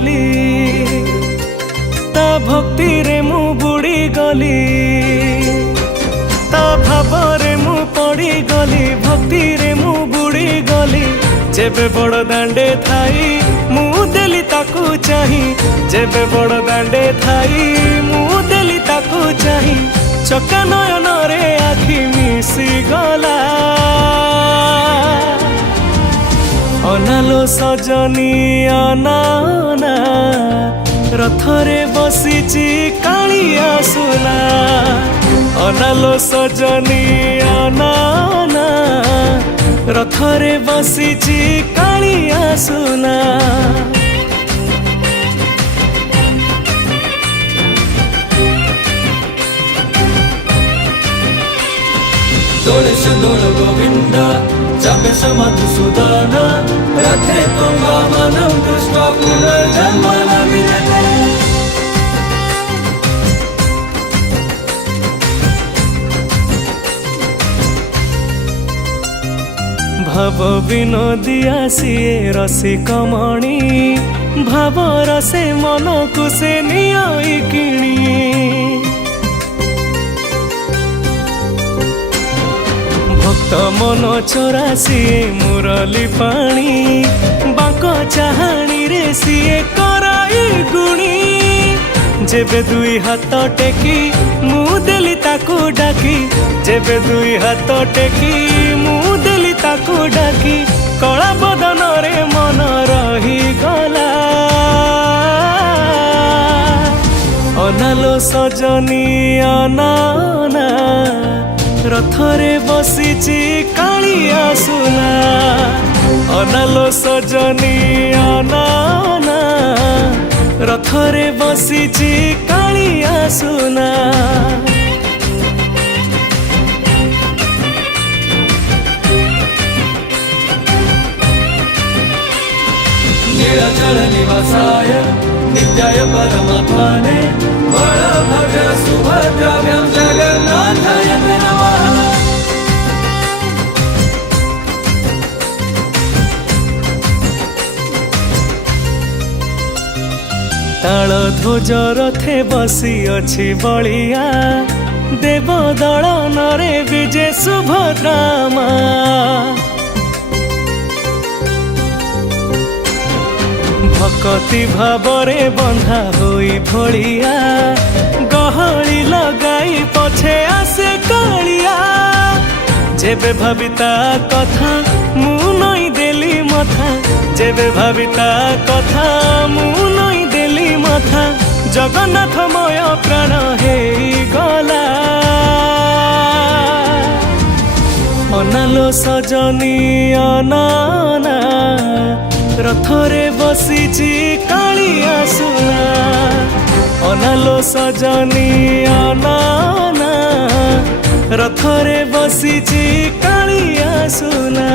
गली ता भक्ति रे मु बुड़ी गली ता भाव रे मु पड़ी गली भक्ति रे मु बुड़ी गली जेबे बड़ दांडे थाई मु देली ताकू चाही जेबे बड़ दांडे थाई मु देली ताकू चाही चका नयन रे आखि मिसी गला अनालो सजनी अनाना रथरे बसीची कालिया सुना अनालो सजनी अनाना रथरे बसीची कालिया सुना दोले सुदोल गोविंद चापे मधुसूदन रथे तुंगामनं दृष्ट्वा पुनर्जन्म न विद्यते। भाव विनोदिया सिए रसिकमणि भाव रसे मन को से नियाई किणी भक्त मन चोरा सिए मुरली पानी बांक चाहाणी रे सिए कराई गुणी जेबे दुई हाथ टेकी मु देली ताकू डाकी जेबे दुई हाथ टेकी मु देली ताकू डाकी कला बदन रे मन रही गला अनालो सजनी अनाना रथरे बसीची कालिया सुना अनालो सजनी अनाना रथरे बसीची कालिया सुना नीलाचल निवासाय नित्याय परमात्मने बलभद्र सुभद्राभ्यां जगन्नाथाय नमः। ताल ध्वज रथे बसी अछि बलिया देव दलन रे विजय सुभद्रामा भक्ति भावरे बंधा होई भलिया गहली लगाई पछे आसे कालिया जेबे भाविता कथा मु नई देली मथा जेबे भाविता कथा मु नई देली मथा जगन्नाथमय प्राण हेई गला अनालो सजनी अनाना रथरे बसीची कालिया सुना अनालो सजनी अनाना रथरे बसीची कालिया सुना।